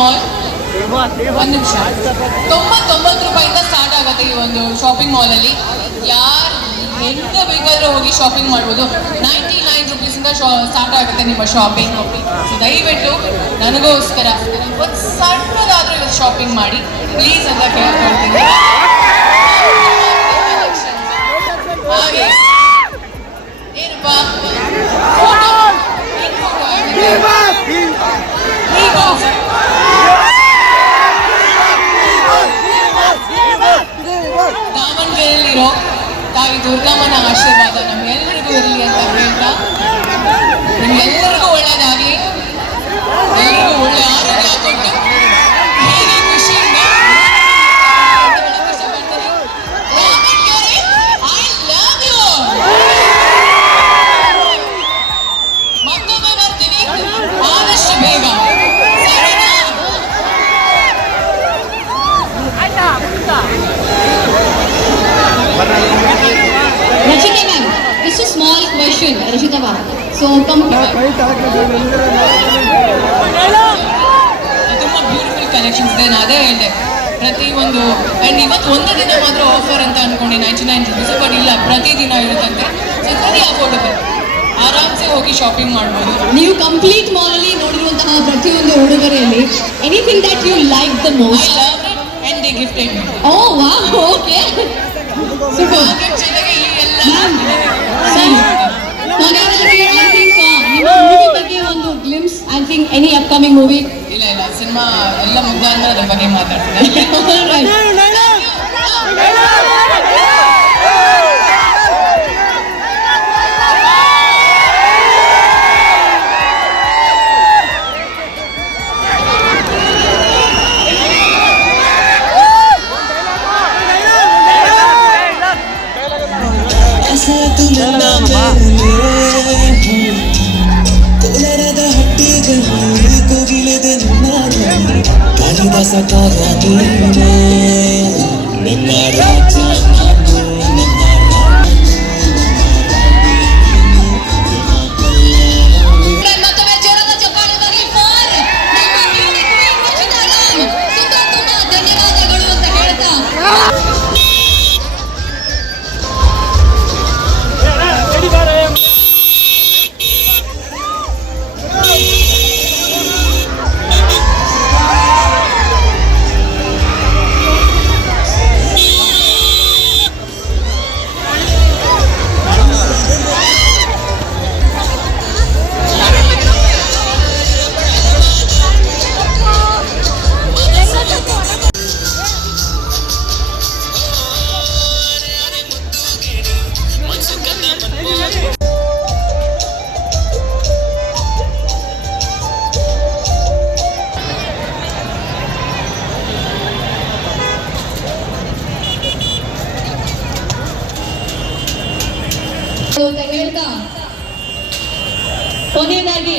Mall. ಒಂದು ನಿಮಿಷ, 99 ರೂಪಾಯಿಂದ ಸ್ಟಾರ್ಟ್ ಆಗುತ್ತೆ ಈ ಒಂದು ಶಾಪಿಂಗ್ ಮಾಲಲ್ಲಿ. ಯಾರು ಹೆಂಗ ಬೇಕಾದರೂ ಹೋಗಿ ಶಾಪಿಂಗ್ ಮಾಡ್ಬೋದು. 99 ರುಪೀಸಿಂದ ಸ್ಟಾರ್ಟ್ ಆಗುತ್ತೆ ನಿಮ್ಮ ಶಾಪಿಂಗ್. ಸೊ ದಯವಿಟ್ಟು ನನಗೋಸ್ಕರ ಒಂದು ಸಣ್ಣದಾದರೂ ಇವತ್ತು ಶಾಪಿಂಗ್ ಮಾಡಿ ಪ್ಲೀಸ್ ಅಂತ ಕೇಳ್ಕೊಳ್ತೀನಿ. ಹಾಗೆ ಏನಪ್ಪ ದಾವಣಗೆರೆಯಲ್ಲಿರೋ ತಾಯಿ ದುರ್ಗಮ್ಮನ ಆಶೀರ್ವಾದ ನಮ್ಮೆಲ್ಲರಿಗೂ ಇರಲಿ ಅಂತ ಹೇಳ್ತಾ, ನಿಮ್ಗೆಲ್ಲರಿಗೂ ಒಳ್ಳೆಯದಾಗಲಿ, ಎಲ್ಲರಿಗೂ ಒಳ್ಳೆ ಆರೋಗ್ಯ ಕೊಟ್ಟು ಹೀಗೆ ಖುಷಿಯಿಂದ ಇಷ್ಟಪಡ್ತೀನಿ. Davangere, I love you. ಮತ್ತೊಮ್ಮೆ ಬರ್ತೀನಿ ಆದಷ್ಟು ಬೇಗ. Rachita ma'am, just a small question, Rachita ma'am. So come. ತುಂಬಾ ಬ್ಯೂಟಿಫುಲ್ ಕಲೆಕ್ಷನ್ಸ್ ಇದೆ. ನಾನು ಅದೇ ಹೇಳಿದೆ, ಪ್ರತಿಯೊಂದು ಆ್ಯಂಡ್ ಇವತ್ತು ಒಂದು ದಿನ ಮಾತ್ರ ಆಫರ್ ಅಂತ ಅನ್ಕೊಂಡೆ 99 ರುಪೀಸ್, ಬಟ್ ಇಲ್ಲ, ಪ್ರತಿದಿನ ಇರುತ್ತಂತೆ. ಸೊ ವೆರಿ ಅಫೋರ್ಡಬಲ್, ಆರಾಮ್ಸೆ ಹೋಗಿ ಶಾಪಿಂಗ್ ಮಾಡ್ಬೋದು. ನೀವು ಕಂಪ್ಲೀಟ್ ಮಾಲ್ ಅಲ್ಲಿ ನೋಡಿರುವಂತಹ ಪ್ರತಿಯೊಂದು ಉಡುಗೊರೆಯಲ್ಲಿ anything that you like the I most? Love it and they gifted me. Oh wow, okay. Super. ಜೊತೆಗೆ ಈ ಎಲ್ಲ ಹಾಗಾದ್ರೆ ಐ ಥಿಂಕ್ ನಿಮ್ಮ ಮೂವಿ ಬಗ್ಗೆ ಒಂದು glimpse, I think any upcoming movie? ಇಲ್ಲ ಸಿನಿಮಾ ಎಲ್ಲ ಮುಗ್ದಾದ್ಮೇಲೆ ಅದ್ರ ಬಗ್ಗೆ ಮಾತಾಡ್ತೀನಿ. ಕೋಲಾರದ ಹಟ್ಟಿಗಳಲ್ಲಿ ಕೋಗಿಲೆದೆ ನನ್ನ ಕಾಳಿದಾಸ ಕಾವ್ಯ ನೀನೇ, ನನ್ನ ರಾಜ ನಾನು, ನನ್ನ ಮತ್ತೊಮ್ಮೆ ಜೋರಾದ ಚಪ್ಪಾಳೆ ಬರಲಿ ಫಾರ್ ನಮ್ಮ ಬ್ಯೂಟಿ ಕ್ವೀನ್ ರಚಿತಾ ಮ್ಯಾಮ್. ತುಂಬಾ ಧನ್ಯವಾದಗಳು ಅಂತ ಹೇಳ್ತಾ ಅಂತ ಹೇಳ್ತಾ ಕೊನೆಯದಾಗಿ